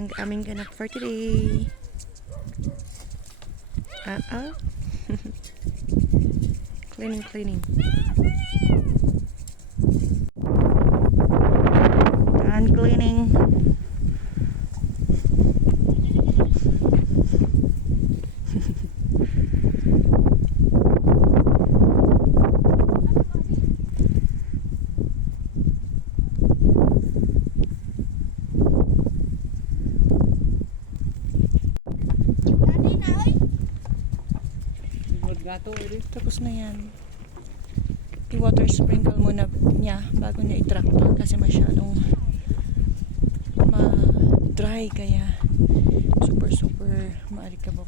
ang aming ganap for today. Cleaning. And cleaning. Tapos na yan. I-water sprinkle muna niya bago niya i-tractor kasi masyadong ma-dry kaya super maalikabok.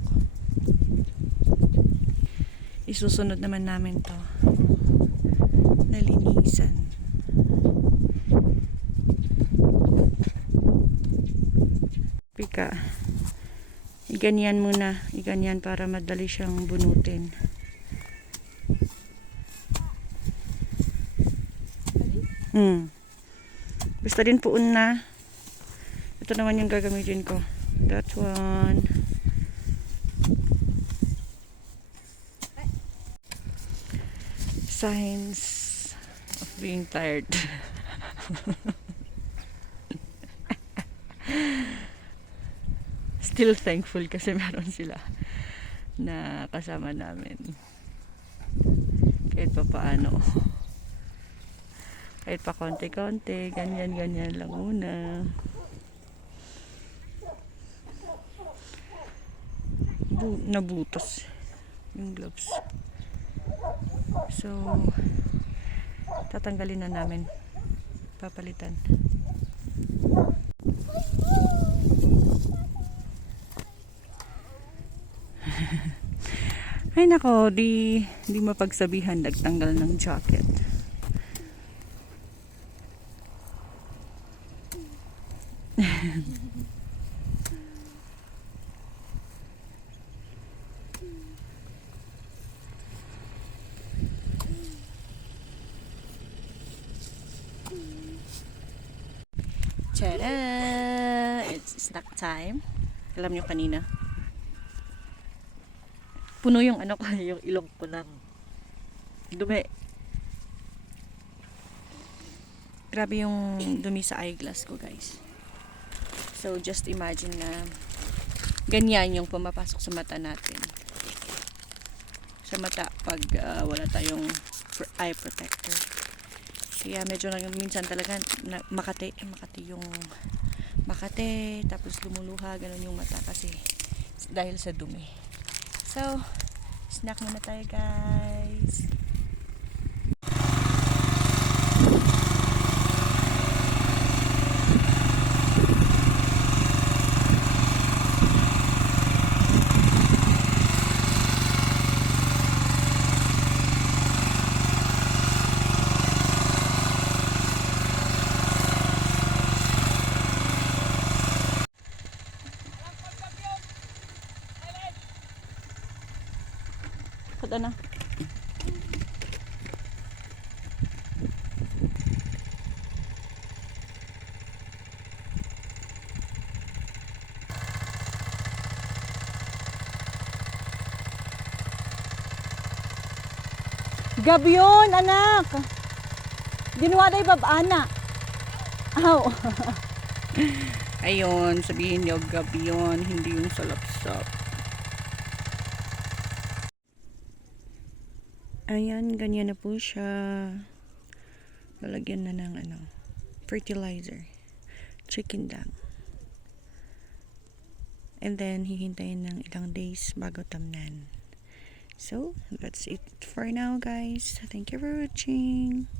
Isusunod naman namin to nalinisan. Pika. Iganyan muna. Iganyan para madali siyang bunutin. Basta din puun na. Ito naman yung gagamitin ko. That one. Signs of being tired. Still thankful kasi meron sila na kasama namin. Kahit pa paano. Kahit pa konti-konti, ganyan lang muna. Nabutas yung gloves. So, tatanggalin na namin. Papalitan. Ay nako, di mapagsabihan nagtanggal ng jacket. Tada! It's snack time. Alam nyo kanina, puno yung ano ko, yung ilong ko ng dumi. Grabe yung dumi sa eyeglass ko, guys. So, just imagine na ganyan yung pumapasok sa mata natin. Sa mata pag wala tayong eye protector. Kaya medyo minsan talaga makati yung makati, tapos lumuluha, ganun yung mata kasi dahil sa dumi. So, snack muna tayo, guys. Kada na. Gabyon, anak. Ginawa na ibabana. Aw. Ayun, sabihin niyo gabyon, hindi yung salapsap. Ayan, ganyan na po siya. Lalagyan na ng fertilizer. Chicken dung. And then, hihintayin ng ilang days bago tamnan. So, that's it for now, guys. Thank you for watching.